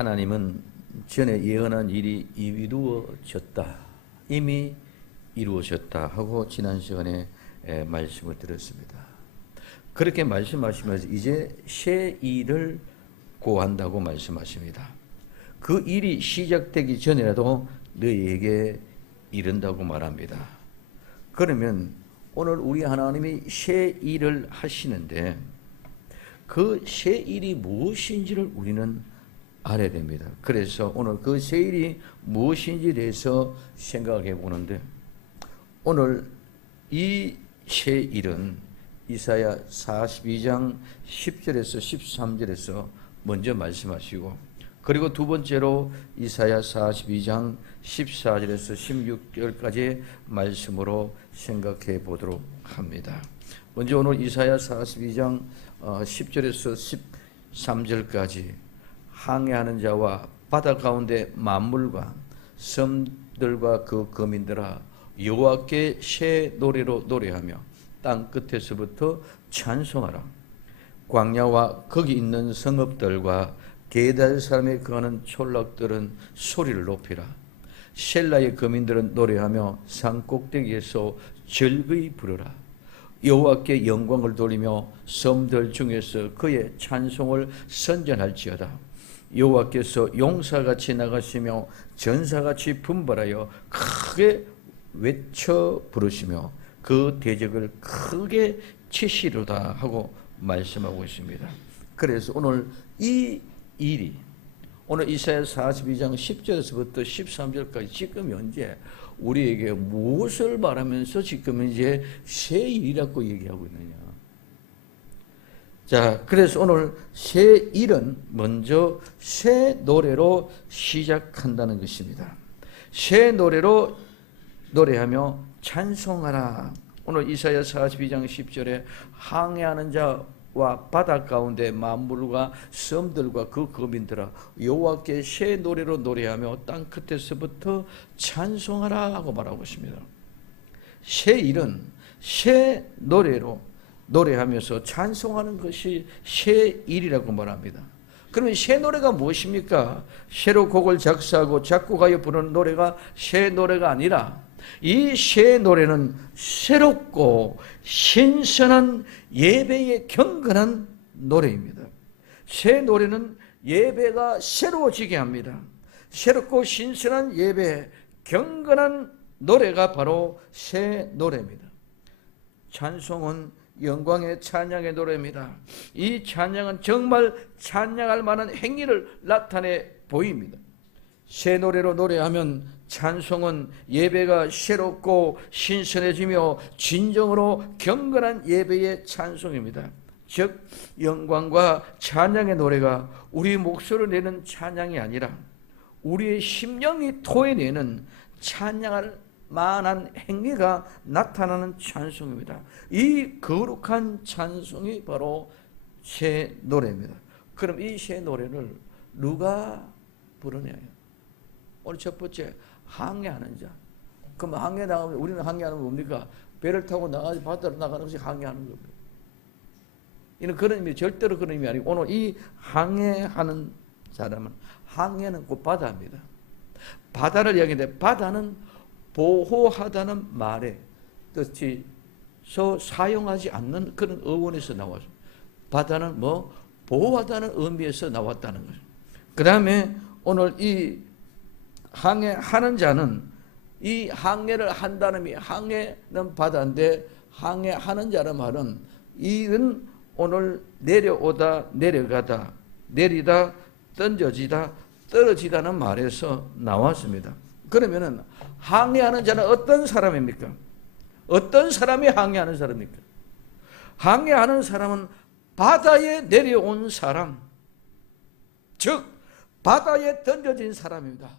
하나님은 전에 예언한 일이 이루어졌다, 이미 이루어졌다 하고 지난 시간에 말씀을 드렸습니다. 그렇게 말씀하시면서 이제 새 일을 고한다고 말씀하십니다. 그 일이 시작되기 전이라도 너희에게 이른다고 말합니다. 그러면 오늘 우리 하나님이 새 일을 하시는데 그 새 일이 무엇인지를 우리는 알아야 됩니다. 그래서 오늘 그 새 일이 무엇인지에 대해서 생각해 보는데, 오늘 이 새 일은 이사야 42장 10절에서 13절에서 먼저 말씀하시고, 그리고 두 번째로 이사야 42장 14절에서 16절까지 말씀으로 생각해 보도록 합니다. 먼저 오늘 이사야 42장 10절에서 13절까지 항해하는 자와 바다 가운데 만물과 섬들과 그 거민들아, 여호와께 새 노래로 노래하며 땅 끝에서부터 찬송하라. 광야와 거기 있는 성읍들과 게달 사람에 거하는 촌락들은 소리를 높이라. 셀라의 거민들은 노래하며 산 꼭대기에서 즐거이 부르라. 여호와께 영광을 돌리며 섬들 중에서 그의 찬송을 선전할지어다. 여호와께서 용사같이 나가시며 전사같이 분발하여 크게 외쳐 부르시며 그 대적을 크게 치시리로다 하고 말씀하고 있습니다. 그래서 오늘 이 일이 오늘 이사야 42장 10절에서부터 13절까지 지금 현재 우리에게 무엇을 말하면서 지금 이제 새 일이라고 얘기하고 있느냐. 자, 그래서 오늘 새 일은 먼저 새 노래로 시작한다는 것입니다. 새 노래로 노래하며 찬송하라. 오늘 이사야 42장 10절에 항해하는 자와 바다 가운데 만물과 섬들과 그 거민들아, 여호와께 새 노래로 노래하며 땅 끝에서부터 찬송하라 하고 말하고 있습니다. 새 일은 새 노래로 노래하면서 찬송하는 것이 새 일이라고 말합니다. 그러면 새 노래가 무엇입니까? 새로 곡을 작사하고 작곡하여 부르는 노래가 새 노래가 아니라, 이 새 노래는 새롭고 신선한 예배에 경건한 노래입니다. 새 노래는 예배가 새로워지게 합니다. 새롭고 신선한 예배, 경건한 노래가 바로 새 노래입니다. 찬송은 영광의 찬양의 노래입니다. 이 찬양은 정말 찬양할 만한 행위를 나타내 보입니다. 새 노래로 노래하면 찬송은 예배가 새롭고 신선해지며 진정으로 경건한 예배의 찬송입니다. 즉 영광과 찬양의 노래가 우리 목소리를 내는 찬양이 아니라 우리의 심령이 토해내는 찬양할 만한 행위가 나타나는 찬송입니다. 이 거룩한 찬송이 바로 새 노래입니다. 그럼 이 새 노래를 누가 부르냐요? 오늘 첫 번째, 항해하는 자. 그럼 항해 나가면, 우리는 항해하는 건 뭡니까? 배를 타고 나가서 바다로 나가는 것이 항해하는 겁니다. 이는 그런 의미, 절대로 그런 의미 아니고, 오늘 이 항해하는 사람은, 항해는 곧 바다입니다. 바다를 이야기하는데, 바다는 보호하다는 말의 뜻이서 사용하지 않는 그런 어원에서 나와서, 바다는 뭐 보호하다는 의미에서 나왔다는 거죠. 그 다음에 오늘 이 항해하는 자는, 이 항해를 한다는 의미, 항해는 바다인데 항해하는 자는 말은, 이는 오늘 내려오다, 내려가다, 내리다, 던져지다, 떨어지다는 말에서 나왔습니다. 그러면은 항해하는 자는 어떤 사람입니까? 어떤 사람이 항해하는 사람입니까? 항해하는 사람은 바다에 내려온 사람, 즉 바다에 던져진 사람입니다.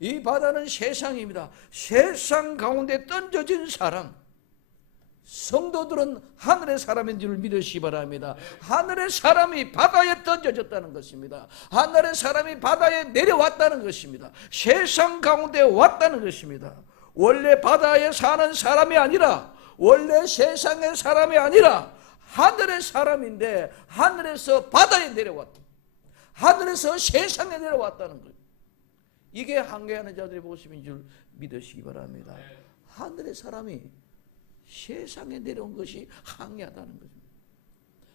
이 바다는 세상입니다. 세상 가운데 던져진 사람. 성도들은 하늘의 사람인 줄 믿으시기 바랍니다. 하늘의 사람이 바다에 던져졌다는 것입니다. 하늘의 사람이 바다에 내려왔다는 것입니다. 세상 가운데 왔다는 것입니다. 원래 바다에 사는 사람이 아니라, 원래 세상의 사람이 아니라 하늘의 사람인데 하늘에서 바다에 내려왔다. 하늘에서 세상에 내려왔다는 거예요. 이게 항해하는 자들의 모습인 줄 믿으시기 바랍니다. 하늘의 사람이 세상에 내려온 것이 항해하다는 거죠.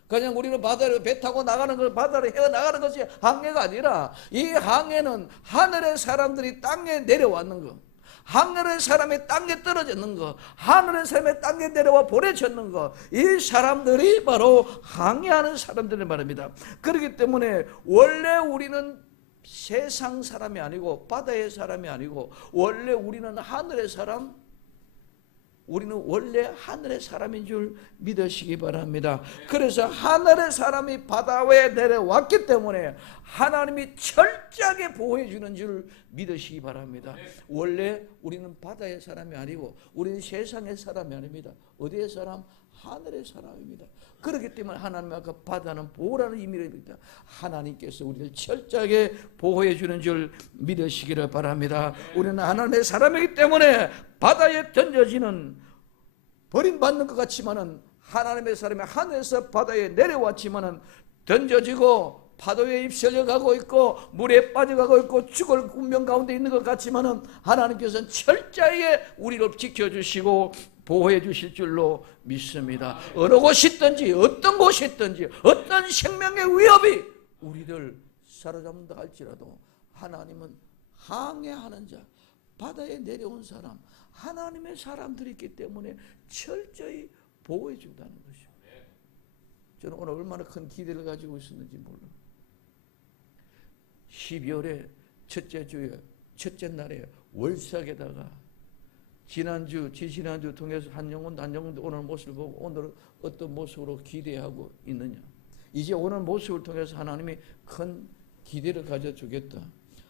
그냥 우리는 바다를 배 타고 나가는 것, 바다를 헤어나가는 것이 항해가 아니라, 이 항해는 하늘의 사람들이 땅에 내려왔는 것, 하늘의 사람이 땅에 떨어졌는 것, 하늘의 사람이 땅에 내려와 보내졌는 것, 이 사람들이 바로 항해하는 사람들을 말합니다. 그렇기 때문에 원래 우리는 세상 사람이 아니고 바다의 사람이 아니고 원래 우리는 하늘의 사람, 우리는 원래 하늘의 사람인 줄 믿으시기 바랍니다. 그래서 하늘의 사람이 바다 위에 내려왔기 때문에 하나님이 철저하게 보호해 주는 줄 믿으시기 바랍니다. 원래 우리는 바다의 사람이 아니고 우리는 세상의 사람이 아닙니다. 어디의 사람? 하늘의 사람입니다. 그렇기 때문에 하나님 아까 바다는 보호라는 의미입니다. 하나님께서 우리를 철저하게 보호해 주는 줄 믿으시기를 바랍니다. 우리는 하나님의 사람이기 때문에 바다에 던져지는, 버림받는 것 같지만은 하나님의 사람이 하늘에서 바다에 내려왔지만은 던져지고 파도에 휩쓸려 가고 있고 물에 빠져가고 있고 죽을 운명 가운데 있는 것 같지만은 하나님께서는 철저하게 우리를 지켜주시고 보호해 주실 줄로 믿습니다. 어느 곳이든지 어떤 곳이든지 어떤 생명의 위협이 우리를 사로잡는다 할지라도 하나님은 항해하는 자, 바다에 내려온 사람, 하나님의 사람들이 있기 때문에 철저히 보호해 준다는 것이죠. 저는 오늘 얼마나 큰 기대를 가지고 있었는지 몰라요. 12월에 첫째 주에 첫째 날에 월삭에다가 지난주 통해서 한 영혼도 오늘 모습을 보고 오늘은 어떤 모습으로 기대하고 있느냐. 이제 오늘 모습을 통해서 하나님이 큰 기대를 가져주겠다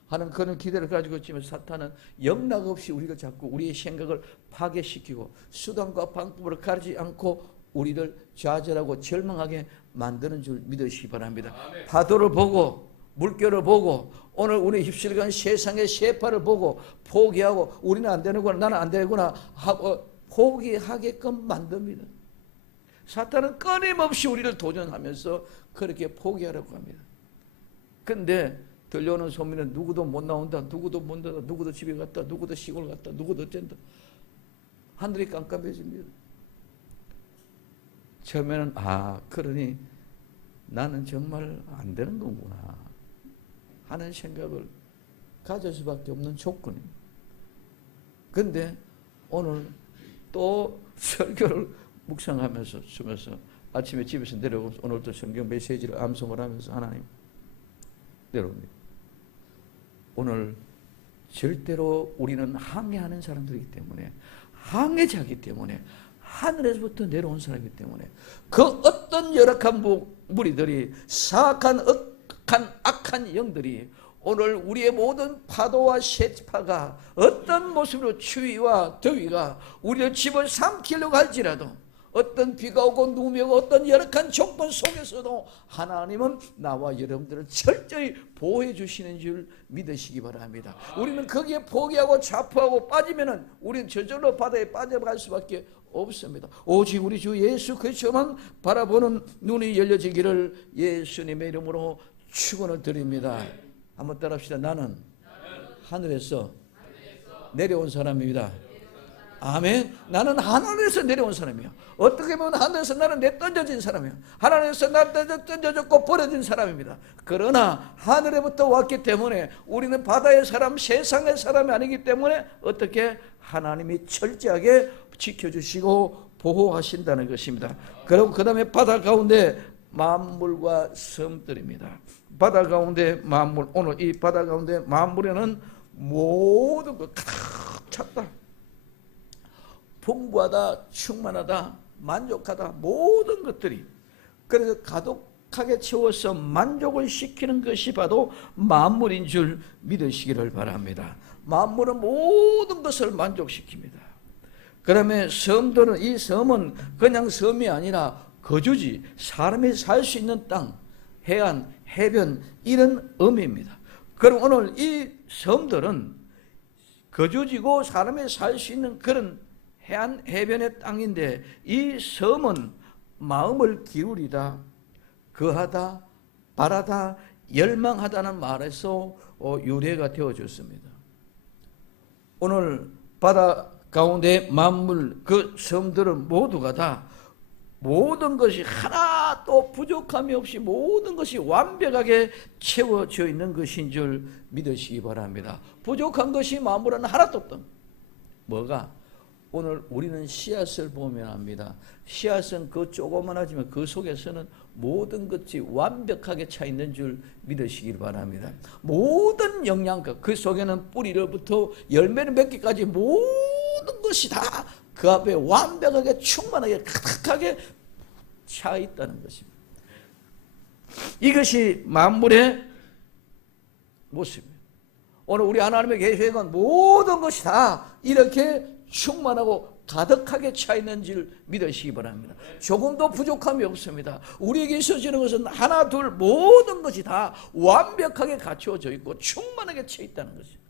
하는 그런 기대를 가지고 있지만 사탄은 영락없이 우리를 자꾸 우리의 생각을 파괴시키고 수단과 방법을 가리지 않고 우리를 좌절하고 절망하게 만드는 줄 믿으시기 바랍니다. 파도를 보고 물결을 보고 오늘 우리 휩쓸려간 세상의 세파를 보고 포기하고 우리는 안 되는구나, 나는 안 되구나 하고 포기하게끔 만듭니다. 사탄은 끊임없이 우리를 도전하면서 그렇게 포기하라고 합니다. 근데 들려오는 소문은 누구도 못 나온다, 누구도 못 나온다, 누구도 집에 갔다, 누구도 시골 갔다, 누구도 어쩐다. 하늘이 깜깜해집니다. 처음에는 그러니 나는 정말 안 되는 거구나 하는 생각을 가질 수밖에 없는 조건입니다. 그런데 오늘 또 설교를 묵상하면서 쓰면서 아침에 집에서 내려오면서 오늘도 성경 메시지를 암송을 하면서 하나님 내려옵니다. 오늘 절대로 우리는 항해하는 사람들이기 때문에 항해자이기 때문에 하늘에서부터 내려온 사람이기 때문에 그 어떤 열악한 무리들이 사악한 악한 영들이 오늘 우리의 모든 파도와 세파가 어떤 모습으로 추위와 더위가 우리를 집어삼키려고 할지라도 어떤 비가 오고 눈이 오고 어떤 열악한 조건 속에서도 하나님은 나와 여러분들을 철저히 보호해 주시는 줄 믿으시기 바랍니다. 우리는 거기에 포기하고 자포하고 빠지면은 우리는 저절로 바다에 빠져갈 수밖에 없습니다. 오직 우리 주 예수 그리스도만 바라보는 눈이 열려지기를 예수님의 이름으로 축원을 드립니다. 한번 따라합시다. 나는 하늘에서 내려온 사람입니다. 아멘. 나는 하늘에서 내려온 사람이야. 어떻게 보면 하늘에서 나는 내던져진 사람이야. 하늘에서 나를 던져졌고 버려진 사람입니다. 그러나 하늘에부터 왔기 때문에 우리는 바다의 사람, 세상의 사람이 아니기 때문에 어떻게 하나님이 철저하게 지켜주시고 보호하신다는 것입니다. 그리고 그 다음에 바다 가운데 만물과 섬들입니다. 바다 가운데 만물, 오늘 이 바다 가운데 만물에는 모든 것 가득 찼다. 풍부하다, 충만하다, 만족하다, 모든 것들이 그래서 가득하게 채워서 만족을 시키는 것이 바로 만물인 줄 믿으시기를 바랍니다. 만물은 모든 것을 만족시킵니다. 그러면 섬들은, 이 섬은 그냥 섬이 아니라 거주지, 사람이 살 수 있는 땅, 해안, 해변 이런 의미입니다. 그럼 오늘 이 섬들은 거주지고 사람이 살 수 있는 그런 해안, 해변의 땅인데 이 섬은 마음을 기울이다, 거하다, 바라다 열망하다는 말에서 유래가 되어졌습니다. 오늘 바다 가운데 만물 그 섬들은 모두가 다 모든 것이 하나도 부족함이 없이 모든 것이 완벽하게 채워져 있는 것인 줄 믿으시기 바랍니다. 부족한 것이 만물에는 하나도 없던 뭐가? 오늘 우리는 씨앗을 보면 압니다. 씨앗은 그 조그만하지만 그 속에서는 모든 것이 완벽하게 차 있는 줄 믿으시길 바랍니다. 모든 영양가 그 속에는 뿌리로부터 열매를 맺기까지 모든 것이 다 그 앞에 완벽하게 충만하게 가득하게 차 있다는 것입니다. 이것이 만물의 모습입니다. 오늘 우리 하나님의 계획은 모든 것이 다 이렇게 충만하고 가득하게 차 있는 줄 믿으시기 바랍니다. 조금도 부족함이 없습니다. 우리에게 있어지는 것은 하나 둘 모든 것이 다 완벽하게 갖추어져 있고 충만하게 차 있다는 것입니다.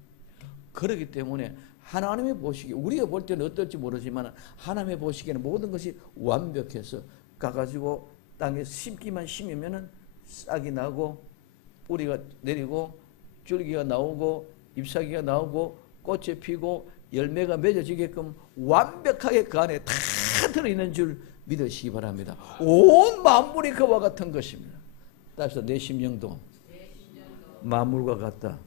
그렇기 때문에 하나님이 보시기에 우리가 볼 때는 어떨지 모르지만 하나님이 보시기에는 모든 것이 완벽해서 가가지고 땅에 심기만 심으면은 싹이 나고 뿌리가 내리고 줄기가 나오고 잎사귀가 나오고 꽃이 피고 열매가 맺어지게끔 완벽하게 그 안에 다 들어있는 줄 믿으시기 바랍니다. 온 만물이 그와 같은 것입니다. 따라서 내 심령도 만물과 같다.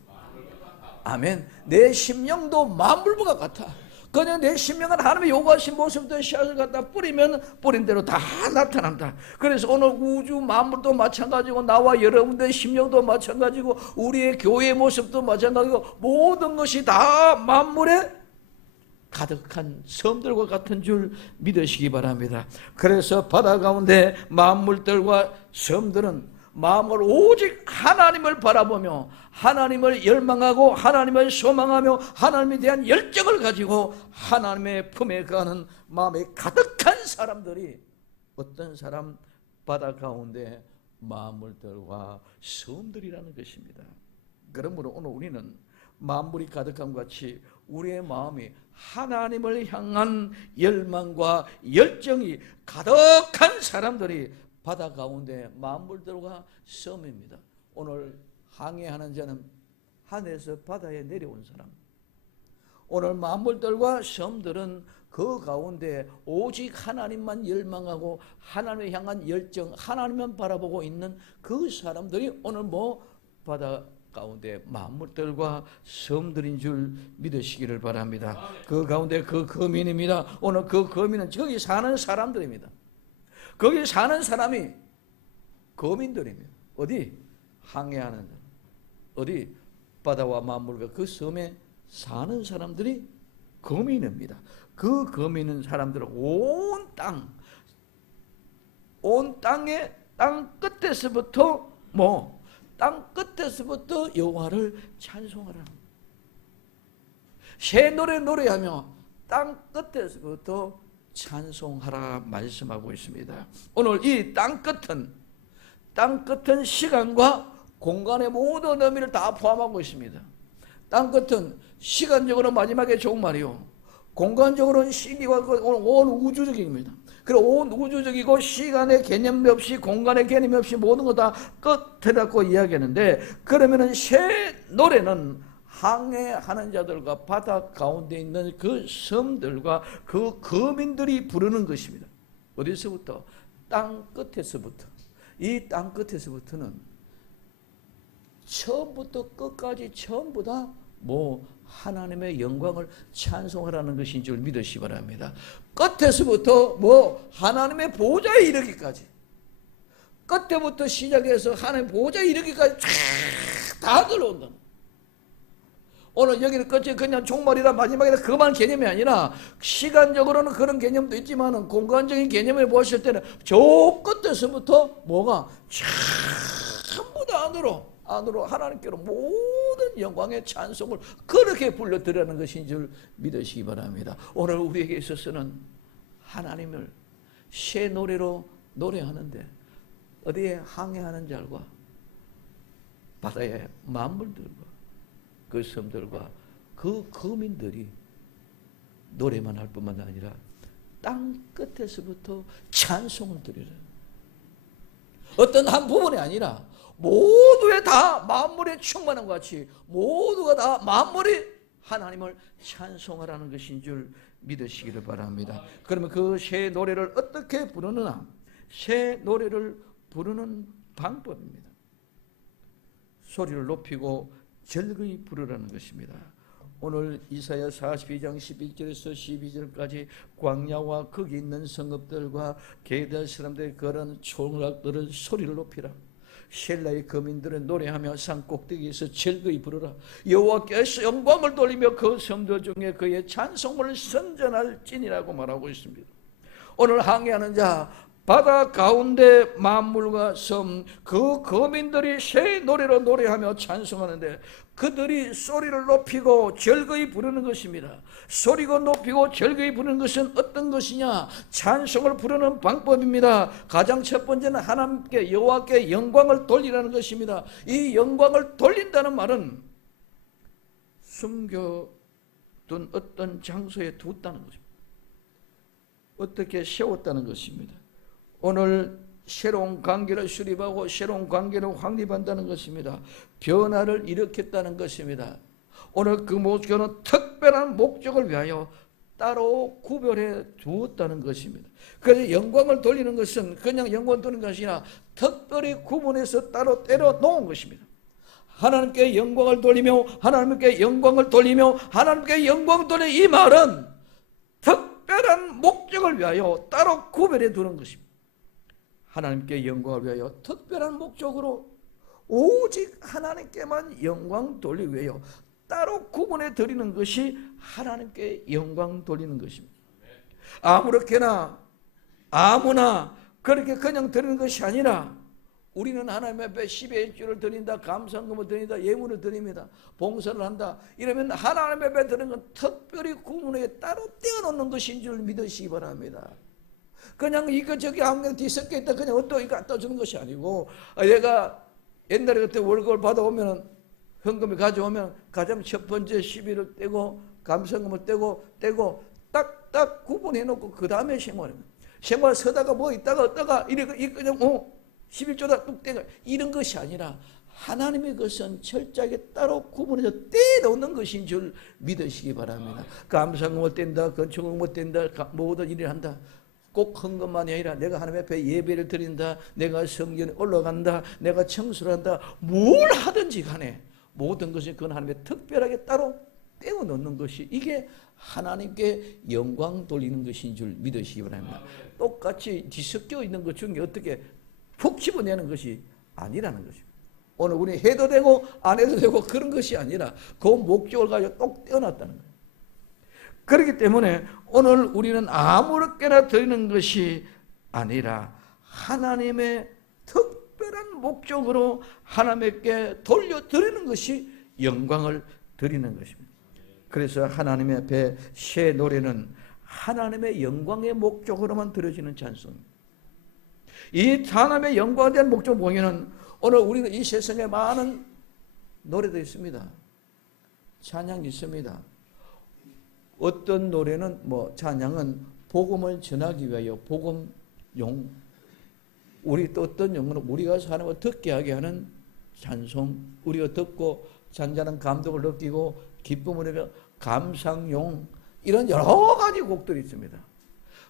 아멘. 내 심령도 만물과 같아. 그냥 내 심령은 하나님의 요구하신 모습도 씨앗을 갖다 뿌리면 뿌린 대로 다 나타난다. 그래서 오늘 우주 만물도 마찬가지고 나와 여러분들의 심령도 마찬가지고 우리의 교회의 모습도 마찬가지고 모든 것이 다 만물의 가득한 섬들과 같은 줄 믿으시기 바랍니다. 그래서 바다 가운데 만물들과 섬들은 마음을 오직 하나님을 바라보며 하나님을 열망하고 하나님을 소망하며 하나님에 대한 열정을 가지고 하나님의 품에 가는 마음에 가득한 사람들이 어떤 사람? 바다 가운데 만물들과 섬들이라는 것입니다. 그러므로 오늘 우리는 만물이 가득함과 같이 우리의 마음이 하나님을 향한 열망과 열정이 가득한 사람들이 바다 가운데 만물들과 섬입니다. 오늘 항해하는 자는 하늘에서 바다에 내려온 사람. 오늘 만물들과 섬들은 그 가운데 오직 하나님만 열망하고 하나님을 향한 열정, 하나님만 바라보고 있는 그 사람들이 오늘 바다 가운데 만물들과 섬들인 줄 믿으시기를 바랍니다. 그 가운데 그 거민입니다. 오늘 그 거민은 거기 사는 사람들입니다. 거기 사는 사람이 거민들입니다. 어디? 항해하는 사람. 어디? 바다와 만물과 그 섬에 사는 사람들이 거민입니다. 그 거민은 사람들은 온 땅의 땅 끝에서부터 땅 끝에서부터 여호와를 찬송하라. 새 노래 노래하며 땅 끝에서부터 찬송하라 말씀하고 있습니다. 오늘 이 땅 끝은 시간과 공간의 모든 의미를 다 포함하고 있습니다. 땅 끝은 시간적으로 마지막에 좋은 말이요. 공간적으로는 시기와 온 우주적입니다. 그리고 온 우주적이고 시간의 개념 없이 공간의 개념 없이 모든 거 다 끝에 갖고 이야기하는데 그러면은 새 노래는 항해하는 자들과 바다 가운데 있는 그 섬들과 그 거민들이 부르는 것입니다. 어디서부터? 땅 끝에서부터. 이 땅 끝에서부터는 처음부터 끝까지 전부 다 하나님의 영광을 찬송하라는 것인 줄 믿으시기 바랍니다. 끝에서부터 하나님의 보좌에 이르기까지, 끝에부터 시작해서 하나님의 보좌에 이르기까지 다 들어온다. 오늘 여기는 끝이 그냥 종말이라 마지막이라 그만 개념이 아니라 시간적으로는 그런 개념도 있지만 공간적인 개념을 보실 때는 저 끝에서부터 전부 다 안으로 하나님께로 모든 영광의 찬송을 그렇게 불러드리는 것인 줄 믿으시기 바랍니다. 오늘 우리에게 있어서는 하나님을 새 노래로 노래하는데 어디에 항해하는 자들과 바다의 만물들과 그 섬들과 그 거민들이 노래만 할 뿐만 아니라 땅 끝에서부터 찬송을 드리라. 어떤 한 부분이 아니라 모두의 다 만물에 충만한 것 같이 모두가 다 만물이 하나님을 찬송하라는 것인 줄 믿으시기를 바랍니다. 그러면 그 새 노래를 어떻게 부르느냐? 새 노래를 부르는 방법입니다. 소리를 높이고 즐거이 부르라는 것입니다. 오늘 이사야 42장 11절에서 12절까지 광야와 거기 있는 성읍들과 게달 사람들의 그런 총각들을 소리를 높이라. 셀라의 거민들은 노래하며 산 꼭대기에서 즐거이 부르라. 여호와께서 영광을 돌리며 그 성도 중에 그의 찬송을 선전할지니라고 말하고 있습니다. 오늘 항해하는 자, 바다 가운데 만물과 섬, 그 거민들이 새 노래로 노래하며 찬송하는데 그들이 소리를 높이고 즐거이 부르는 것입니다. 소리고 높이고 즐거이 부르는 것은 어떤 것이냐? 찬송을 부르는 방법입니다. 가장 첫 번째는 하나님께 여호와께 영광을 돌리라는 것입니다. 이 영광을 돌린다는 말은 숨겨둔 어떤 장소에 두었다는 것입니다. 어떻게 세웠다는 것입니다. 오늘 새로운 관계를 수립하고 새로운 관계를 확립한다는 것입니다. 변화를 일으켰다는 것입니다. 오늘 그 목적은 특별한 목적을 위하여 따로 구별해 두었다는 것입니다. 그래서 영광을 돌리는 것은 그냥 영광을 돌리는 것이 아니라 특별히 구분해서 따로 때려 놓은 것입니다. 하나님께 영광을 돌리며 하나님께 영광을 돌리며 하나님께 영광을 돌리는 이 말은 특별한 목적을 위하여 따로 구별해 두는 것입니다. 하나님께 영광을 위하여 특별한 목적으로 오직 하나님께만 영광 돌리기 위하여 따로 구분해 드리는 것이 하나님께 영광 돌리는 것입니다. 아무렇게나 아무나 그렇게 그냥 드리는 것이 아니라 우리는 하나님 앞에 10의 1주를 드린다, 감사금을 드린다, 예물을 드립니다, 봉사를 한다. 이러면 하나님 앞에 드리는 건 특별히 구분해 따로 떼어놓는 것인 줄 믿으시기 바랍니다. 그냥 이거 저기 아무나 뒤섞여 있다 그냥 어떠 이거 갖다 주는 것이 아니고, 내가 옛날에 그때 월급을 받아오면 현금을 가져오면 가장 첫 번째 시비를 떼고 감사금을 떼고 딱딱 구분해 놓고 그 다음에 생활 서다가 뭐 있다가 어다가 이렇게 그냥 11조다 뚝 떼가 이런 것이 아니라 하나님의 것은 철저하게 따로 구분해서 떼놓는 것인 줄 믿으시기 바랍니다. 감사금을 뗀다, 건축금을 뗀다, 모든 일을 한다. 꼭 헌금만이 아니라 내가 하나님 앞에 예배를 드린다, 내가 성전에 올라간다, 내가 청소를 한다, 뭘 하든지 간에 모든 것이 그건 하나님의 특별하게 따로 떼어놓는 것이 이게 하나님께 영광 돌리는 것인 줄 믿으시기 바랍니다. 똑같이 뒤섞여 있는 것 중에 어떻게 푹 집어내는 것이 아니라는 것입니다. 오늘 우리 해도 되고 안 해도 되고 그런 것이 아니라 그 목적을 가지고 똑 떼어놨다는 거예요. 그렇기 때문에 오늘 우리는 아무렇게나 드리는 것이 아니라 하나님의 특별한 목적으로 하나님께 돌려드리는 것이 영광을 드리는 것입니다. 그래서 하나님 앞에 새 노래는 하나님의 영광의 목적으로만 드려지는 찬송입니다. 이 하나님의 영광에 대한 목적을 보면은 오늘 우리는 이 세상에 많은 노래도 있습니다. 찬양이 있습니다. 어떤 노래는 찬양은 복음을 전하기 위하여 복음용, 우리 또 어떤 용어는 우리가 하나님을 듣게 하게 하는 찬송, 우리가 듣고 잔잔한 감동을 느끼고 기쁨을 느끼고 감상용, 이런 여러 가지 곡들이 있습니다.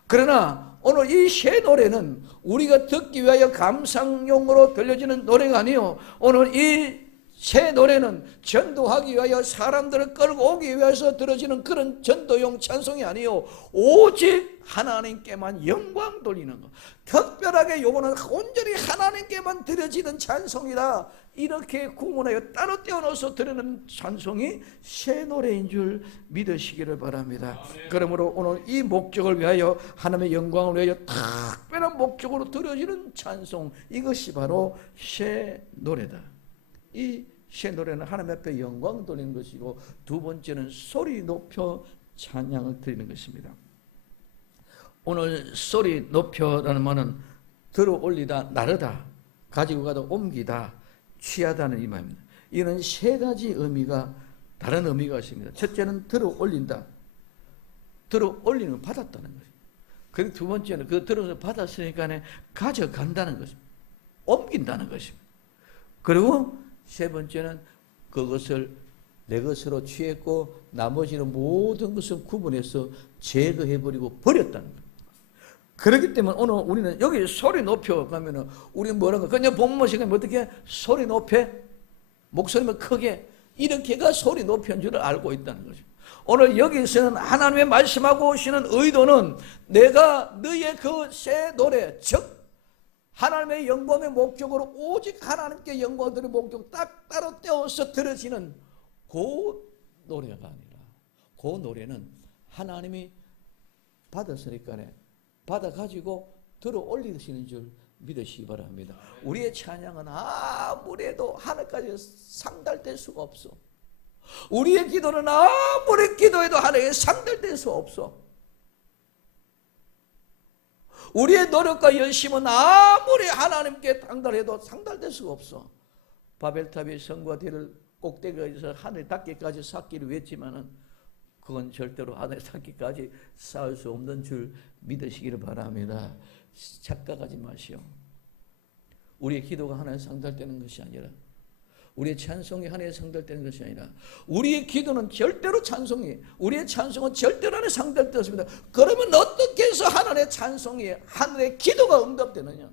그러나 오늘 이 새 노래는 우리가 듣기 위하여 감상용으로 들려지는 노래가 아니요, 오늘 이 새 노래는 전도하기 위하여 사람들을 끌고 오기 위해서 들어지는 그런 전도용 찬송이 아니요, 오직 하나님께만 영광 돌리는 것, 특별하게 요거는 온전히 하나님께만 드려지는 찬송이다, 이렇게 구분하여 따로 떼어넣어서 드리는 찬송이 새 노래인 줄 믿으시기를 바랍니다. 그러므로 오늘 이 목적을 위하여 하나님의 영광을 위하여 특별한 목적으로 드려지는 찬송, 이것이 바로 새 노래다. 이 새 노래는 하나님 앞에 영광 돌리는 것이고, 두 번째는 소리 높여 찬양을 드리는 것입니다. 오늘 소리 높여라는 말은 들어 올리다, 나르다, 가지고 가다, 옮기다, 취하다는 이 말입니다. 이는 세 가지 의미가, 다른 의미가 있습니다. 첫째는 들어 올린다, 들어 올리는 걸 받았다는 것입니다. 그리고 두 번째는 그 들어서 받았으니까 가져간다는 것입니다. 옮긴다는 것입니다. 그리고 세 번째는 그것을 내 것으로 취했고 나머지는 모든 것을 구분해서 제거해버리고 버렸다는 거예요. 그렇기 때문에 오늘 우리는 여기 소리 높여 가면은 우리는 뭐라고 그냥 본문 시간에 어떻게 소리 높여 목소리만 크게 이렇게가 소리 높인 줄을 알고 있다는 거죠. 오늘 여기서는 하나님의 말씀하고 오시는 의도는 내가 너의 그 새 노래 즉 하나님의 영광의 목적으로 오직 하나님께 영광을 드리는 목적 딱 따로 떼어서 들어지는 그 노래가 아니라 그 노래는 하나님이 받았으니까 받아가지고 들어 올리시는 줄 믿으시기 바랍니다. 우리의 찬양은 아무래도 하늘까지 상달될 수가 없어. 우리의 기도는 아무리 기도해도 하나님께 상달될 수 없어. 우리의 노력과 열심은 아무리 하나님께 당달해도 상달될 수가 없어. 바벨탑이 성과 뒤를 꼭대기에서 하늘 닿기까지 쌓기를 했지만은 그건 절대로 하늘 닿기까지 쌓을 수 없는 줄 믿으시기를 바랍니다. 착각하지 마시오. 우리의 기도가 하나에 상달되는 것이 아니라 우리의 찬송이 하나에 상달되는 것이 아니라 우리의 기도는 절대로 찬송이 우리의 찬송은 절대로 하나에 상달되었습니다. 그러면 어떻게 해서 하나님의 찬송이 하늘의 기도가 응답되느냐?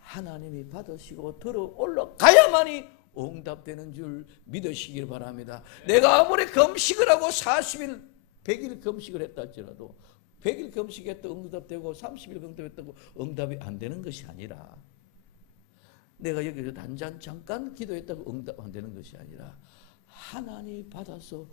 하나님이 받으시고 들어 올라가야만이 응답되는 줄 믿으시길 바랍니다. 내가 아무리 금식을 하고 40일 100일 금식을 했다 할지라도 100일 금식했다 응답되고 30일 응답했다고 응답이 안 되는 것이 아니라 내가 여기서 잠깐 기도했다고 응답 안 되는 것이 아니라 하나님이 받아서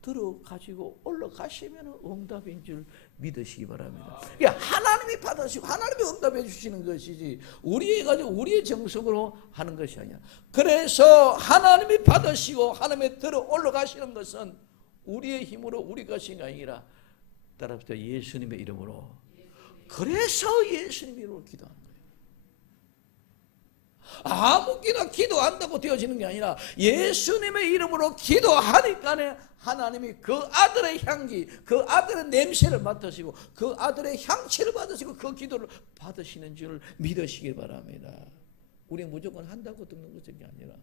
들어가지고 올라가시면 응답인 줄 믿으시기 바랍니다. 그러니까 하나님이 받으시고 하나님이 응답해 주시는 것이지 우리의 정성으로 하는 것이 아니야. 그래서 하나님이 받으시고 하나님이 들어 올라가시는 것은 우리의 힘으로 우리가 하신 게 아니라 따라서 예수님의 이름으로. 그래서 예수님의 이름으로 기도하는 거예요. 아무기나 기도한다고 되어지는 게 아니라 예수님의 이름으로 기도하니까 하나님이 그 아들의 향기, 그 아들의 냄새를 맡으시고 그 아들의 향취를 받으시고 그 기도를 받으시는 줄 믿으시길 바랍니다. 우리 무조건 한다고 듣는 것이 아니라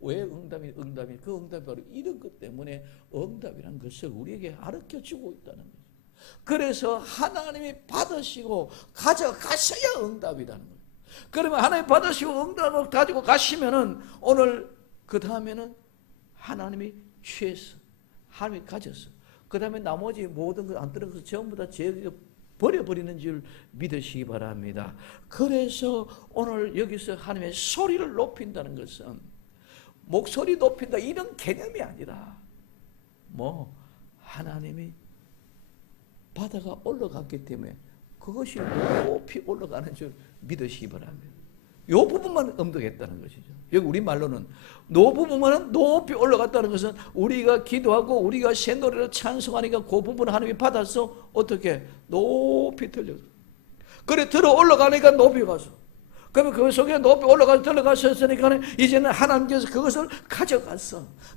왜 응답이 그 응답이 바로 이런 것 때문에 응답이란 것을 우리에게 가르쳐주고 있다는 거죠. 그래서 하나님이 받으시고 가져가셔야 응답이라는 거예요. 그러면 하나님 받으시고 응답을 가지고 가시면은 오늘 그 다음에는 하나님이 취했어. 하나님이 가졌어. 그 다음에 나머지 모든 것 안 들은 것 전부 다 제가 버려버리는 줄 믿으시기 바랍니다. 그래서 오늘 여기서 하나님의 소리를 높인다는 것은 목소리 높인다 이런 개념이 아니라 하나님이 바다가 올라갔기 때문에 그것이 높이 올라가는 줄 믿으시기 바랍니다. 이 부분만 엄덕했다는 것이죠. 여기 우리 말로는 이 부분만 높이 올라갔다는 것은 우리가 기도하고 우리가 새 노래를 찬송하니까 그 부분을 하나님이 받아서 어떻게 높이 들려서 그래 들어 올라가니까 높이 가서 그러면 그 속에 높이 올라가서 들어가셨으니까 이제는 하나님께서 그것을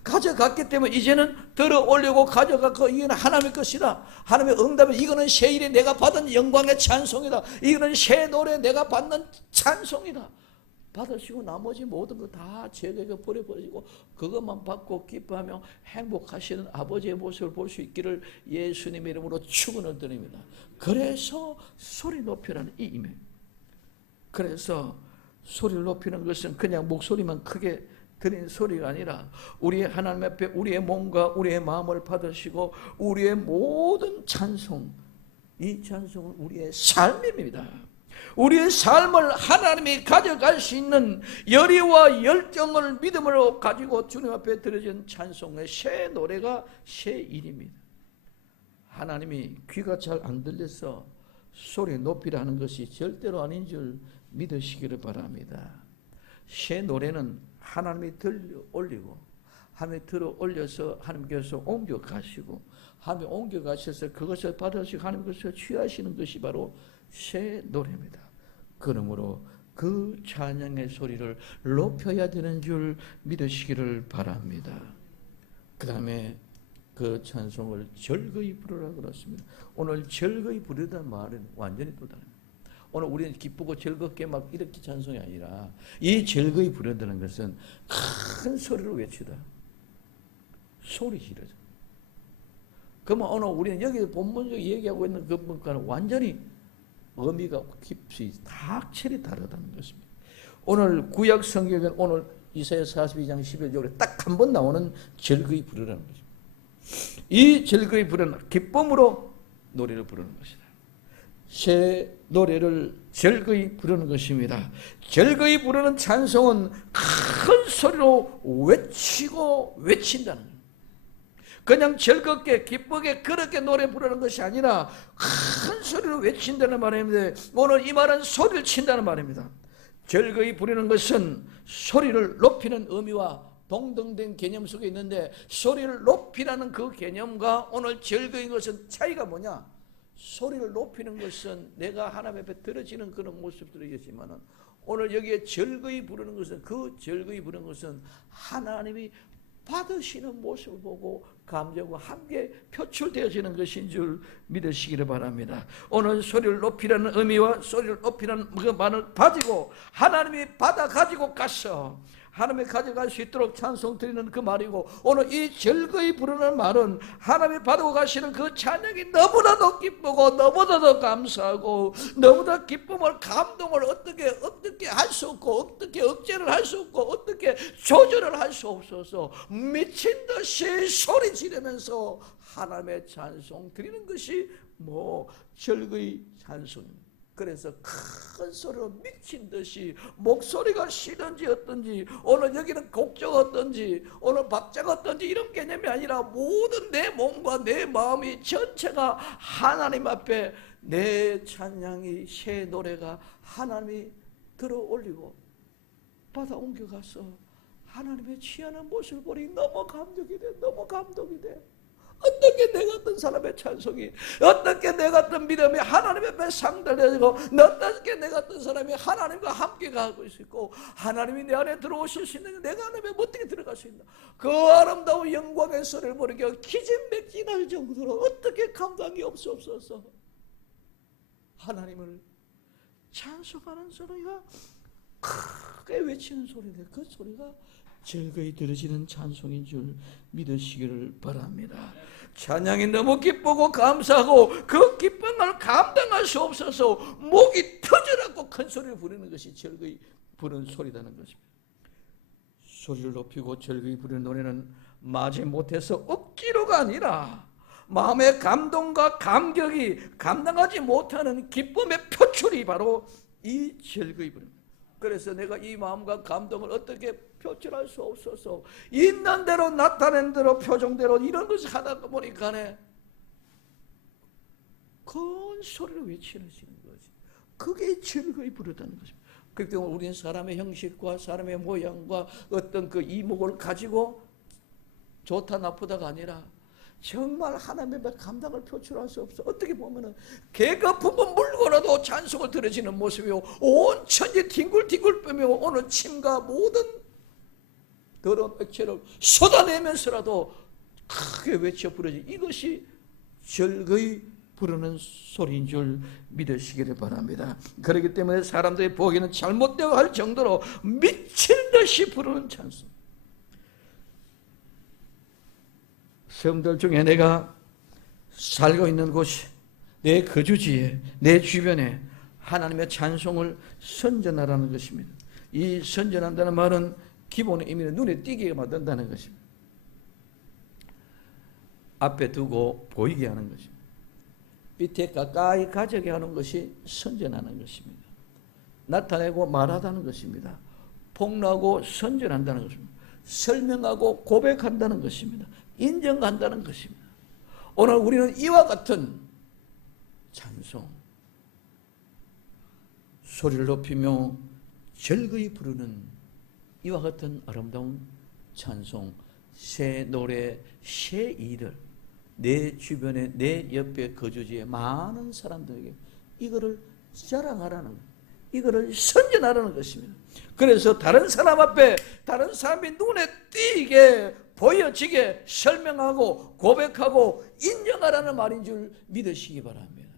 가져갔기 때문에 이제는 들어 올리고 가져갔고 이거는 하나님의 것이다. 하나님의 응답은 이거는 새 일에 내가 받은 영광의 찬송이다. 이거는 새 노래 내가 받는 찬송이다. 받으시고 나머지 모든 거 다 제게 버려버리고 그것만 받고 기뻐하며 행복하시는 아버지의 모습을 볼 수 있기를 예수님의 이름으로 축원을 드립니다. 그래서 소리 높이라는 이 임해. 그래서 소리를 높이는 것은 그냥 목소리만 크게 드리는 소리가 아니라 우리의 하나님 앞에 우리의 몸과 우리의 마음을 받으시고 우리의 모든 찬송, 이 찬송은 우리의 삶입니다. 우리의 삶을 하나님이 가져갈 수 있는 열의와 열정을 믿음으로 가지고 주님 앞에 드려진 찬송의 새 노래가 새 일입니다. 하나님이 귀가 잘 안 들려서 소리 높이라는 것이 절대로 아닌 줄 믿으시기를 바랍니다. 새 노래는 하나님이 들려 올리고 하나님이 들어 올려서 하나님께서 옮겨 가시고 하나님이 옮겨 가셔서 그것을 받으시고 하나님께서 취하시는 것이 바로 새 노래입니다. 그러므로 그 찬양의 소리를 높여야 되는 줄 믿으시기를 바랍니다. 그 다음에 그 찬송을 즐거이 부르라 그랬습니다. 오늘 즐거이 부르다는 말은 완전히 또 다릅니다. 오늘 우리는 기쁘고 즐겁게 막 이렇게 찬송이 아니라 이 즐거이 부른다는 것은 큰 소리로 외치다. 소리 지르죠. 그러면 오늘 우리는 여기 본문적으로 얘기하고 있는 것과는 완전히 의미가 깊이 확실히 다르다는 것입니다. 오늘 구약 성경은 오늘 이사야 42장 11절에 딱 한 번 나오는 즐거이 부르라는 것입니다. 이 즐거이 부르는 기쁨으로 노래를 부르는 것이다. 새 노래를 즐거이 부르는 것입니다. 즐거이 부르는 찬송은 큰 소리로 외치고 외친다는 거예요. 그냥 즐겁게 기쁘게 그렇게 노래 부르는 것이 아니라 큰 소리로 외친다는 말입니다. 오늘 이 말은 소리를 친다는 말입니다. 즐거이 부르는 것은 소리를 높이는 의미와 동등된 개념 속에 있는데 소리를 높이라는 그 개념과 오늘 즐거인 것은 차이가 뭐냐? 소리를 높이는 것은 내가 하나님 앞에 들어지는 그런 모습들이겠지만 오늘 여기에 즐거이 부르는 것은 그 즐거이 부르는 것은 하나님이 받으시는 모습을 보고 감정과 함께 표출되어지는 것인 줄 믿으시기를 바랍니다. 오늘 소리를 높이라는 의미와 소리를 높이라는 그 말을 가지고 하나님이 받아 가지고 가서 하나님이 가져갈 수 있도록 찬송 드리는 그 말이고 오늘 이 즐거이 부르는 말은 하나님이 받고 가시는 그 찬양이 너무나도 기쁘고 너무나도 감사하고 너무나 기쁨을 감동을 어떻게 할 수 없고 어떻게 억제를 할 수 없고 어떻게 조절을 할 수 없어서 미친 듯이 소리 지르면서 하나님의 찬송 드리는 것이 즐거이 찬송입니다. 그래서 큰 소리로 미친 듯이 목소리가 쉬든지 어떤지 오늘 여기는 곡조가 어떤지 오늘 박자가 어떤지 이런 개념이 아니라 모든 내 몸과 내 마음이 전체가 하나님 앞에 내 찬양이 새 노래가 하나님이 들어 올리고 받아 옮겨가서 하나님의 취하는 모습을 보니 너무 감동이 돼. 너무 감동이 돼. 어떻게 내 같은 사람의 찬송이 어떻게 내 같은 믿음이 하나님 앞에 상달되고 어떻게 내 같은 사람이 하나님과 함께 가고 있고 하나님이 내 안에 들어오실 수 있는 내가 하나님에 어떻게 들어갈 수 있나 그 아름다운 영광의 소리를 보니까 기진맥진할 정도로 어떻게 감당이 없어서 하나님을 찬송하는 소리가 크게 외치는 소리인데 그 소리가 즐거이 들어지는 찬송인 줄 믿으시기를 바랍니다. 찬양이 너무 기쁘고 감사하고 그 기쁨을 감당할 수 없어서 목이 터져라고 큰 소리를 부르는 것이 즐거이 부르는 소리라는 것입니다. 소리를 높이고 즐거이 부르는 노래는 마지 못해서 억지로가 아니라 마음의 감동과 감격이 감당하지 못하는 기쁨의 표출이 바로 이 즐거이 부릅니다. 그래서 내가 이 마음과 감동을 어떻게 표출할 수 없어서 있는 대로 나타낸 대로 표정대로 이런 것을 하다 보니까 큰 소리로 외치는 거지. 그게 즐거이 부르다는 것입니다. 그렇기 때문에 우리는 사람의 형식과 사람의 모양과 어떤 그 이목을 가지고 좋다 나쁘다가 아니라 정말 하나님의 감당을 표출할 수 없어. 어떻게 보면은 개가 품은 물고라도 찬송을 들어지는 모습이요 온 천지 뒹굴뒹굴 빼며 오는 침과 모든 더러운 액체를 쏟아내면서라도 크게 외쳐 부르지. 이것이 즐거이 부르는 소리인 줄 믿으시기를 바랍니다. 그렇기 때문에 사람들이 보기에는 잘못되어 할 정도로 미친 듯이 부르는 찬송. 성들 중에 내가 살고 있는 곳이 내 거주지에 내 주변에 하나님의 찬송을 선전하라는 것입니다. 이 선전한다는 말은 기본의 의미는 눈에 띄게 만든다는 것입니다. 앞에 두고 보이게 하는 것입니다. 밑에 가까이 가져게 하는 것이 선전하는 것입니다. 나타내고 말하다는 것입니다. 폭로하고 선전한다는 것입니다. 설명하고 고백한다는 것입니다. 인정한다는 것입니다. 오늘 우리는 이와 같은 찬송, 소리를 높이며 즐거이 부르는 이와 같은 아름다운 찬송, 새 노래, 새 일을 내 주변에 내 옆에 거주지에 많은 사람들에게 이거를 자랑하라는, 이거를 선전하라는 것입니다. 그래서 다른 사람 앞에 다른 사람이 눈에 띄게 보여지게 설명하고 고백하고 인정하라는 말인 줄 믿으시기 바랍니다.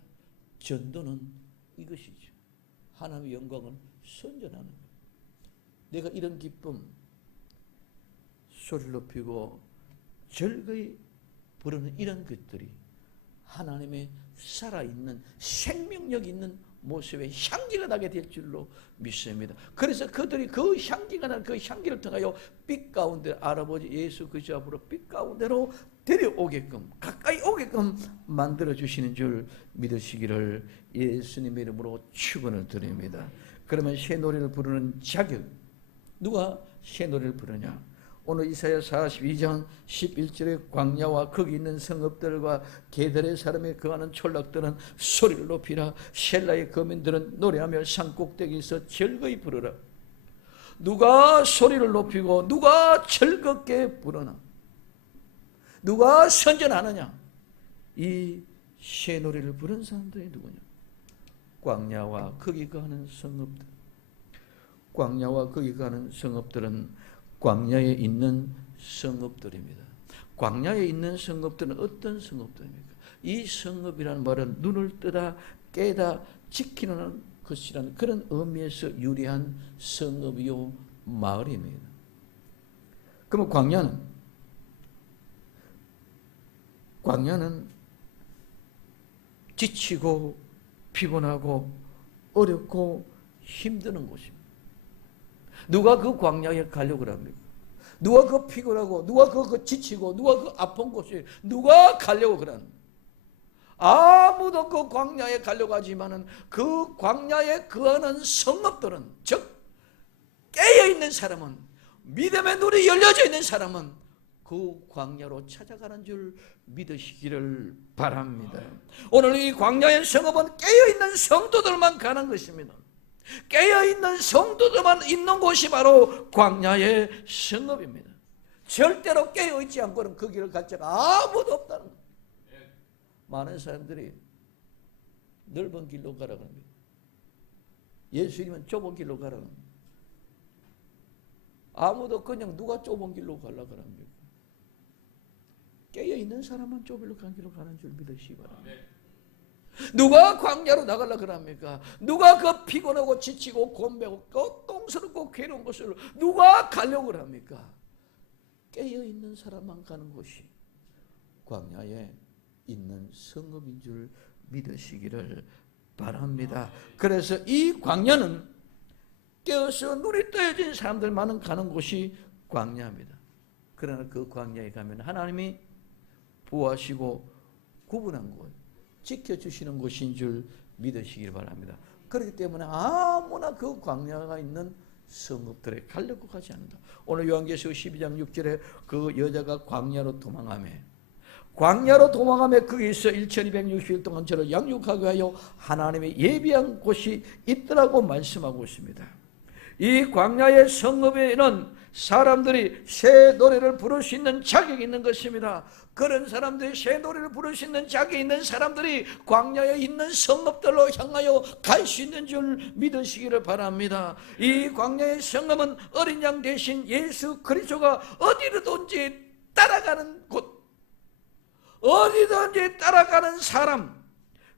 전도는 이것이죠. 하나님의 영광을 선전하는 거예요. 내가 이런 기쁨, 소리를 높이고 즐거이 부르는 이런 것들이 하나님의 살아있는 생명력 있는 모습의 향기가 나게 될 줄로 믿습니다. 그래서 그들이 그 향기가 나는 그 향기를 통하여 빛 가운데 아버지 예수 그리스도 앞으로 빛 가운데로 데려오게끔 가까이 오게끔 만들어주시는 줄 믿으시기를 예수님의 이름으로 축원을 드립니다. 그러면 새 노래를 부르는 자격, 누가 새 노래를 부르냐? 오늘 이사야 42장 11절에 광야와 거기 있는 성읍들과 게달의 사람이 거하는 촌락들은 소리를 높이라. 셀라의 거민들은 노래하며 산꼭대기에서 즐거이 부르라. 누가 소리를 높이고 누가 즐겁게 부르나? 누가 선전하느냐? 이 새 노래를 부른 사람들이 누구냐? 광야와 거기 거하는 성읍들. 광야와 거기 거하는 성읍들은 광야에 있는 성읍들입니다. 광야에 있는 성읍들은 어떤 성읍들입니까? 이 성읍이라는 말은 눈을 뜨다 깨다 지키는 것이라는 그런 의미에서 유래한 성읍이요 마을입니다. 그러면 광야는 지치고 피곤하고 어렵고 힘드는 곳입니다. 누가 그 광야에 가려고 합니까? 누가 그 피곤하고 누가 그 지치고 누가 그 아픈 곳에 누가 가려고 그러는? 아무도 그 광야에 가려고 하지만은 그 광야에 거하는 성읍들은, 즉 깨어있는 사람은, 믿음의 눈이 열려져 있는 사람은 그 광야로 찾아가는 줄 믿으시기를 바랍니다. 오늘 이 광야의 성읍은 깨어있는 성도들만 가는 것입니다. 깨어있는 성도들만 있는 곳이 바로 광야의 성읍입니다. 절대로 깨어있지 않고는 그 길을 갈 자가 아무도 없다는 거예요. 많은 사람들이 넓은 길로 가라고 합니다. 예수님은 좁은 길로 가라고 합니다. 아무도 그냥 누가 좁은 길로 가려고 합니까? 깨어있는 사람은 좁은 길로 가는 줄 믿으시기 바랍니다. 누가 광야로 나가려고 합니까? 누가 그 피곤하고 지치고 곤배고 고통스럽고 괴로운 곳을 누가 가려고 합니까? 깨어있는 사람만 가는 곳이 광야에 있는 성읍인 줄 믿으시기를 바랍니다. 그래서 이 광야는 깨어서 눈이 떠여진 사람들만은 가는 곳이 광야입니다. 그러나 그 광야에 가면 하나님이 보호하시고 구분한 곳, 지켜주시는 곳인 줄 믿으시길 바랍니다. 그렇기 때문에 아무나 그 광야가 있는 성읍들에 가려고 하지 않는다. 오늘 요한계시록 12장 6절에 그 여자가 광야로 도망하며 거기서 1260일 동안 저를 양육하게 하여 하나님의 예비한 곳이 있더라고 말씀하고 있습니다. 이 광야의 성읍에는 사람들이 새 노래를 부를 수 있는 자격이 있는 것입니다. 그런 사람들이 새 노래를 부를 수 있는 자격이 있는 사람들이 광야에 있는 성읍들로 향하여 갈 수 있는 줄 믿으시기를 바랍니다. 이 광야의 성읍은 어린 양 대신 예수 그리스도가 어디로든지 따라가는 곳, 어디든지 따라가는 사람,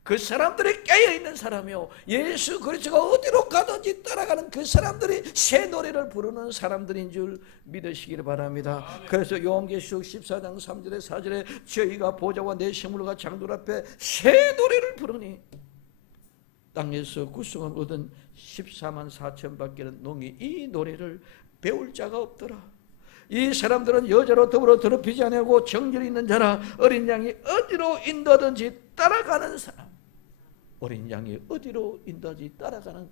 그 사람들이 깨어있는 사람이요, 예수 그리스도가 어디로 가든지 따라가는 그 사람들이 새 노래를 부르는 사람들인 줄 믿으시기를 바랍니다. 그래서 요한계시록 14장 3절에 4절에 저희가 보좌와 내 생물과 장들 앞에 새 노래를 부르니 땅에서 구성을 얻은 14만 4천 밖에는 농이 이 노래를 배울 자가 없더라. 이 사람들은 여자로 더불어 더럽히지 아니하고 정결이 있는 자라. 어린 양이 어디로 인도하든지 따라가는 사람, 어린 양이 어디로 인도하든지 따라가는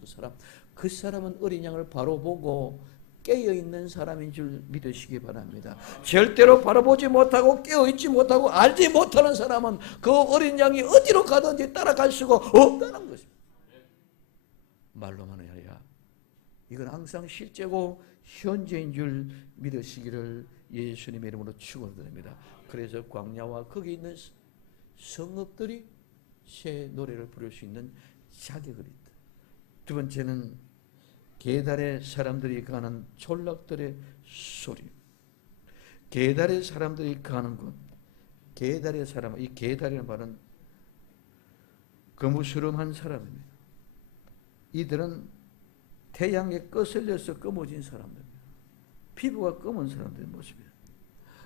그 사람은 어린 양을 바로 보고 깨어있는 사람인 줄 믿으시기 바랍니다. 절대로 바라보지 못하고 깨어있지 못하고 알지 못하는 사람은 그 어린 양이 어디로 가든지 따라갈 수가 없다는 것입니다. 말로만 해야 이건 항상 실제고 현재인 줄 믿으시기를 예수님의 이름으로 축원드립니다. 그래서 광야와 거기 있는 성읍들이 새 노래를 부를 수 있는 자격이 있다. 두 번째는 게달의 사람들이 가는 촌락들의 소리. 게달의 사람들이 가는 곳. 게달의 사람, 이 게달이라는 말은 거무스름한 사람입니다. 이들은 태양에 거슬려서 검어진 사람들입니다. 피부가 검은 사람들의 모습이에요.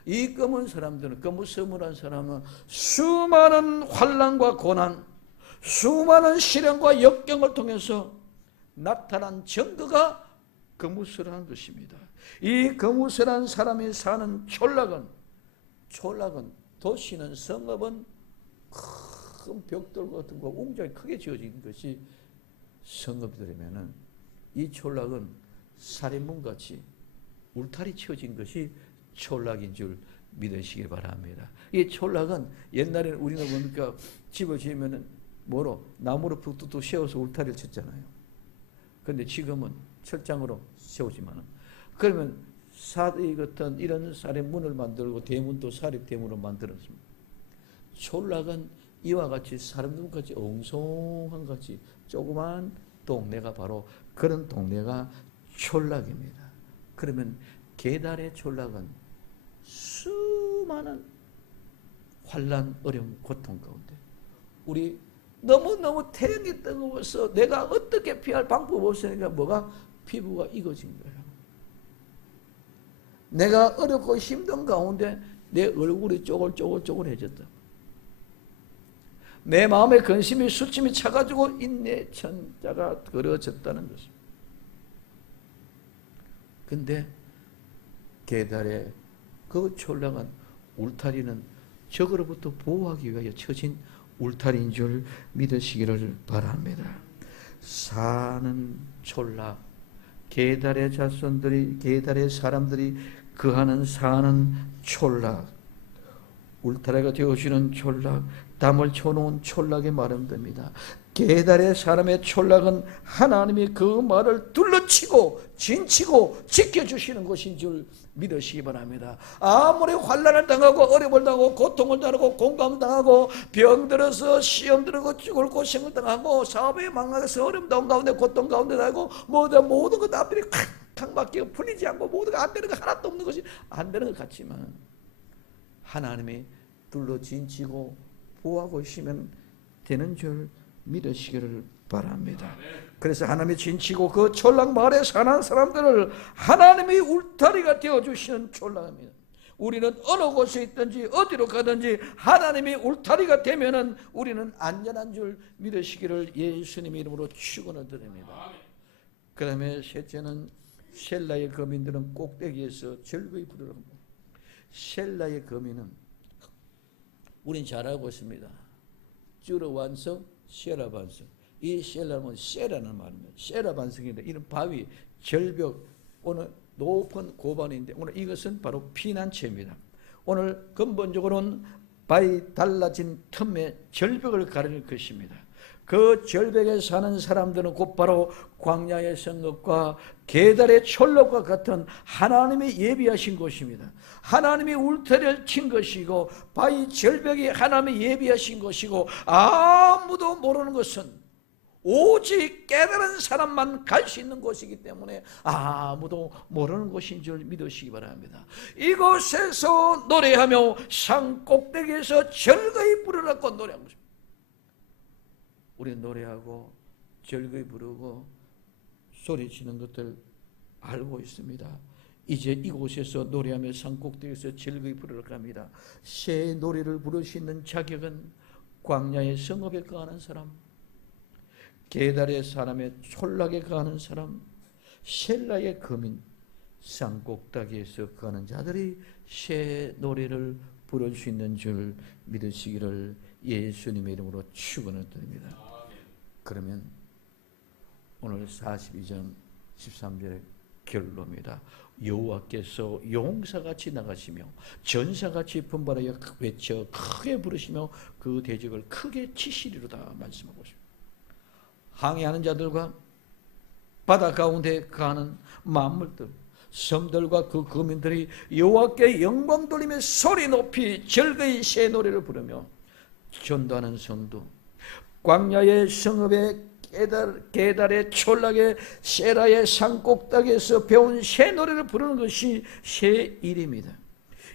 이 검은 사람들은, 거무스름한 사람은 수많은 환난과 고난, 수많은 시련과 역경을 통해서 나타난 증거가 거무스름한 것입니다. 이 거무스름한 사람이 사는 촌락은 도시는, 성읍은 큰 벽돌 같은 거 웅장히 크게 지어진 것이 성읍들이면은, 이 촌락은 살인문같이 울타리 치어진 것이 촌락인 줄 믿으시기 바랍니다. 이 촌락은 옛날에는 우리는 보니까 집을 지으면은 뭐로 나무로 뚝뚝뚝 세워서 울타리를 쳤잖아요. 그런데 지금은 철장으로 세우지만은, 그러면 사대 같은 이런 살인문을 만들고 대문도 사립 대문으로 만들었습니다. 촌락은 이와 같이 사람들같이 엉성한 같이 조그만 동네가 바로 그런 동네가 촌락입니다. 그러면 게달의 촌락은 수많은 환난, 어려움, 고통 가운데 우리 너무너무 태양이 뜨거워서 내가 어떻게 피할 방법 없으니까 뭐가 피부가 익어진 거예요. 내가 어렵고 힘든 가운데 내 얼굴이 쪼글쪼글해졌다. 내 마음의 근심이 수침이 차가지고 인내 천자가 그려졌다는 것입니다. 근데 게달의 그 촌락은 울타리는 적으로부터 보호하기 위하여 쳐진 울타리인 줄 믿으시기를 바랍니다. 사는 촌락, 게달의 자손들이, 게달의 사람들이 거하는 사는 촌락, 울타리가 되어주는 촌락, 담을 쳐놓은 촌락이 마련됩니다. 게달의 사람의 촌락은 하나님이 그 말을 둘러치고 진치고 지켜주시는 것인 줄 믿으시기 바랍니다. 아무리 환난을 당하고 어려움을 당하고 고통을 당하고 공감을 당하고 병들어서 시험 들고 죽을 고생을 당하고 사업에 망하서 어려움 가운데 고통 가운데 당하고 모든 것 앞들이 칵 막히고 풀리지 않고 모두가 안 되는 거 하나도 없는 것이 안 되는 것 같지만 하나님이 둘러 진치고 보호하고 있으면 되는 줄 믿으시기를 바랍니다. 그래서 하나님이 진치고 그 촌락 마을에 사는 사람들을 하나님이 울타리가 되어주시는 촌락입니다. 우리는 어느 곳에 있든지 어디로 가든지 하나님이 울타리가 되면은 우리는 안전한 줄 믿으시기를 예수님의 이름으로 축원을 드립니다. 그 다음에 셋째는 셀라의 거민들은 꼭대기에서 즐거이 부르러 합니다. 셀라의 거민은 우린 잘 알고 있습니다. 쭈르 완성, 셀라 반성. 이 셀라는 세라는 말입니다. 세라 반성인데 이런 바위, 절벽, 오늘 높은 고반인데 오늘 이것은 바로 피난처입니다. 오늘 근본적으로는 바위 달라진 틈에 절벽을 가리는 것입니다. 그 절벽에 사는 사람들은 곧바로 광야의 성읍과 게달의 촌락과 같은 하나님이 예비하신 곳입니다. 하나님이 울타리를 친 것이고 바위 절벽이 하나님이 예비하신 것이고 아무도 모르는 것은 오직 깨달은 사람만 갈 수 있는 곳이기 때문에 아무도 모르는 곳인 줄 믿으시기 바랍니다. 이곳에서 노래하며 산 꼭대기에서 즐거이 부르라고 노래한 것입니다. 우리는 노래하고 즐거이 부르고 소리치는 것들 알고 있습니다. 이제 이곳에서 노래하며 산꼭대기에서 즐거이 부르러 합니다. 새 노래를 부를 수 있는 자격은 광야의 성읍에 거하는 사람, 게달의 사람의 촌락에 거하는 사람, 셀라의 거민, 산꼭대기에서 거하는 자들이 새 노래를 부를 수 있는 줄 믿으시기를 예수님의 이름으로 축원을 드립니다. 그러면 오늘 42장 13절의 결론입니다. 여호와께서 용사같이 나가시며 전사같이 분발하여 외쳐 크게 부르시며 그 대적을 크게 치시리로다 말씀하고 있습니다. 항해하는 자들과 바다 가운데 가는 만물들, 섬들과 그 거민들이 여호와께 영광 돌리며 소리 높이 즐거이 새 노래를 부르며 전도하는 성도, 광야의 성읍의 게달의 촌락의 세라의 산꼭대기에서 배운 새 노래를 부르는 것이 새 일입니다.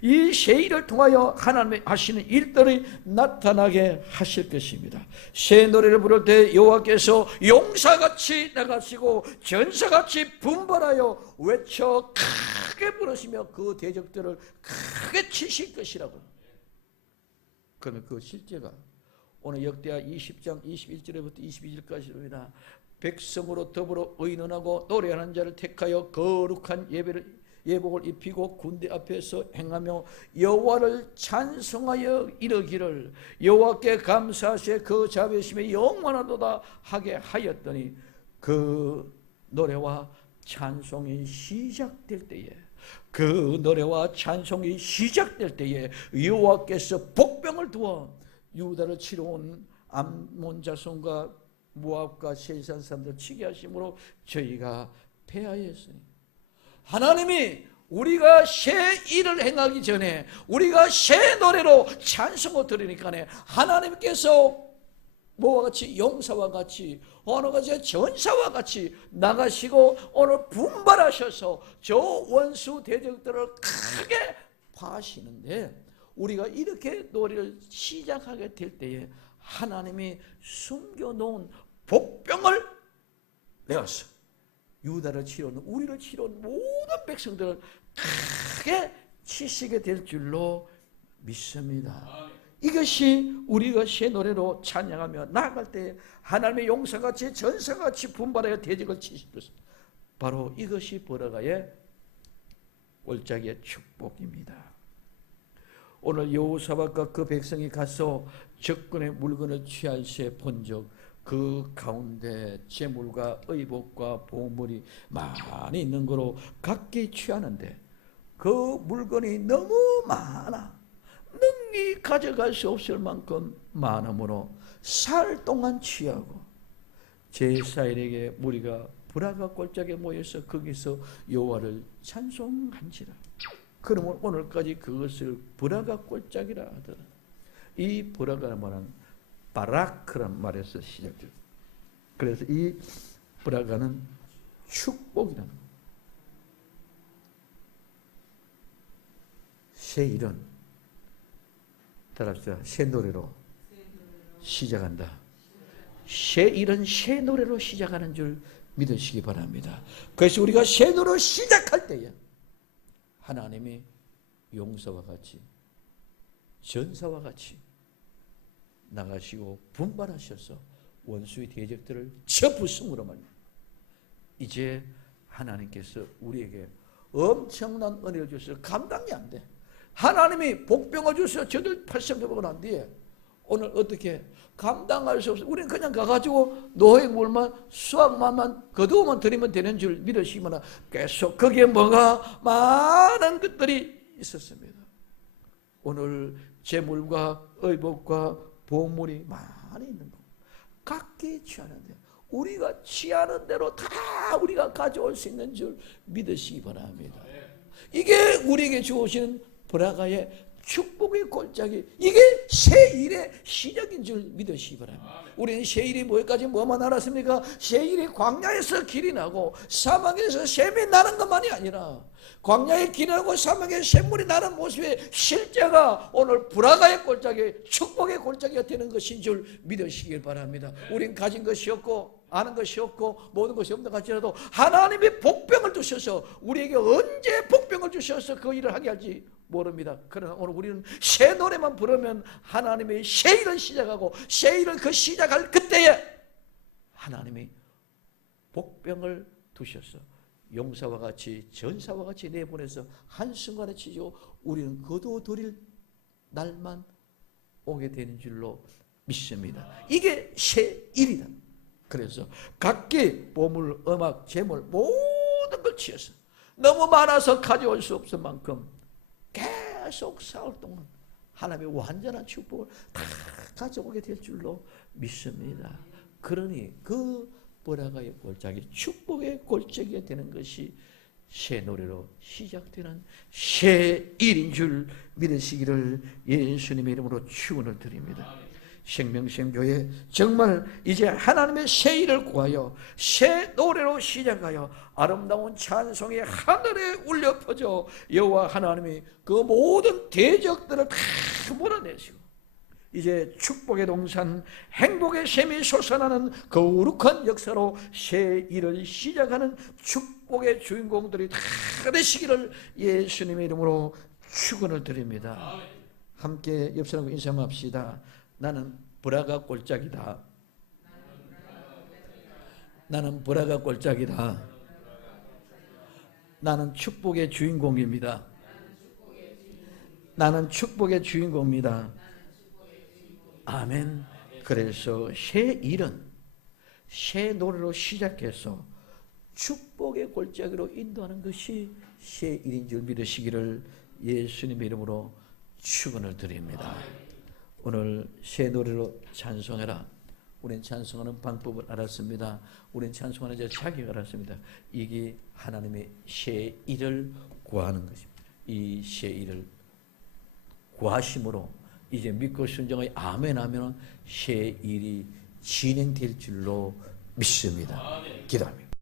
이 새 일을 통하여 하나님이 하시는 일들이 나타나게 하실 것입니다. 새 노래를 부를 때 여호와께서 용사같이 나가시고 전사같이 분발하여 외쳐 크게 부르시며 그 대적들을 크게 치실 것이라고. 그러면 그 실제가 오늘 역대하 20장 21절부터 22절까지입니다. 백성으로 더불어 의논하고 노래하는 자를 택하여 거룩한 예복을 입히고 군대 앞에서 행하며 여호와를 찬송하여 이르기를 여호와께 감사하시에 그 자비하심이 영원하도다 하게 하였더니 그 노래와 찬송이 시작될 때에 여호와께서 복병을 두어 유다를 치러 온 암몬 자손과 모압과 세산 사람들 치게 하심으로 저희가 패하였으니, 하나님이 우리가 새 일을 행하기 전에 우리가 새 노래로 찬송을 드리니까 하나님께서 뭐와 같이 용사와 같이 어느 것이 전사와 같이 나가시고 오늘 분발하셔서 저 원수 대적들을 크게 파시는데, 우리가 이렇게 노래를 시작하게 될 때에 하나님이 숨겨놓은 복병을 내어서 유다를 치러온 우리를 치러온 모든 백성들을 크게 치시게 될 줄로 믿습니다. 이것이 우리가 새 노래로 찬양하며 나아갈 때 하나님의 용사같이 전사같이 분발하여 대적을 치실 것입니다. 바로 이것이 버라가의 골짜기의 축복입니다. 오늘 여호사밧과 그 백성이 가서 적군의 물건을 취할 새 본적 그 가운데 재물과 의복과 보물이 많이 있는 거로 각기 취하는데 그 물건이 너무 많아 능히 가져갈 수 없을 만큼 많으므로 살 동안 취하고 제4일에게 무리가 브라가 골짜기에 모여서 거기서 여호와를 찬송한지라. 그러면 오늘까지 그것을 브라가 골짜기라 하더라. 이 브라가는 말은 바라크란 말에서 시작돼요. 그래서 이 브라가는 축복이라는 거예요. 새 일은 따라합시다. 새 노래로 시작한다. 새 일은 새 노래로 시작하는 줄 믿으시기 바랍니다. 그래서 우리가 새 노래로 시작할 때에 하나님이 용사와 같이 전사와 같이 나가시고 분발하셔서 원수의 대적들을 쳐부숨으로 말입니다. 이제 하나님께서 우리에게 엄청난 은혜를 주셔서 감당이 안 돼. 하나님이 복병을 주셔서 저들 80명은 안 돼. 오늘 어떻게 감당할 수 없어. 우리는 그냥 가가지고 노예 물만 수확만만 거두어만 드리면 되는 줄 믿으시면 계속 거기에 뭐가 많은 것들이 있었습니다. 오늘 재물과 의복과 보물이 많이 있는 거 각기 취하는데 우리가 취하는 대로 다 우리가 가져올 수 있는 줄 믿으시기 바랍니다. 이게 우리에게 주어지는 브라가의 축복의 골짜기, 이게 새 일의 시작인 줄 믿으시기 바랍니다. 우리는 새 일이 뭐까지 뭐만 알았습니까? 새 일이 광야에서 길이 나고 사막에서 샘이 나는 것만이 아니라 광야에 길이 나고 사막에 샘물이 나는 모습의 실제가 오늘 브라가의 골짜기, 축복의 골짜기가 되는 것인 줄 믿으시길 바랍니다. 우린 가진 것이 없고 아는 것이 없고 모든 것이 없는 것 같지라도 하나님이 복병을 주셔서 우리에게 언제 복병을 주셔서 그 일을 하게 할지 모릅니다. 그러나 오늘 우리는 새 노래만 부르면 하나님의 새 일을 시작하고 새 일을 그 시작할 그때에 하나님이 복병을 두셔서 용사와 같이 전사와 같이 내보내서 한순간에 치고 우리는 거두어드릴 날만 오게 되는 줄로 믿습니다. 이게 새 일이다. 그래서 각기 보물, 음악, 재물 모든 걸 취해서 너무 많아서 가져올 수 없을 만큼 계속 싸울 동안 하나님의 완전한 축복을 다 가져오게 될 줄로 믿습니다. 그러니 그 브라가의 골짜기, 축복의 골짜기가 되는 것이 새 노래로 시작되는 새 일인 줄 믿으시기를 예수님의 이름으로 축원을 드립니다. 생명샘교회 정말 이제 하나님의 새 일을 구하여 새 노래로 시작하여 아름다운 찬송이 하늘에 울려 퍼져 여호와 하나님이 그 모든 대적들을 다 몰아내시고 이제 축복의 동산 행복의 샘이 솟아나는 거룩한 역사로 새 일을 시작하는 축복의 주인공들이 다 되시기를 예수님의 이름으로 축원을 드립니다. 함께 옆 사람과 인사 한번 합시다. 나는 브라가 꼴짝이다. 나는 브라가 꼴짝이다. 나는 축복의 주인공입니다. 나는 축복의 주인공입니다. 아멘. 그래서 새 일은 새 노래로 시작해서 축복의 골짜기로 인도하는 것이 새 일인 줄 믿으시기를 예수님의 이름으로 축원을 드립니다. 오늘 새 노래로 찬송해라. 우린 찬송하는 방법을 알았습니다. 우린 찬송하는 자격을 알았습니다. 이게 하나님의 새 일을 구하는 것입니다. 이 새 일을 구하심으로 이제 믿고 순종의 아멘 하면 새 일이 진행될 줄로 믿습니다. 기도합니다.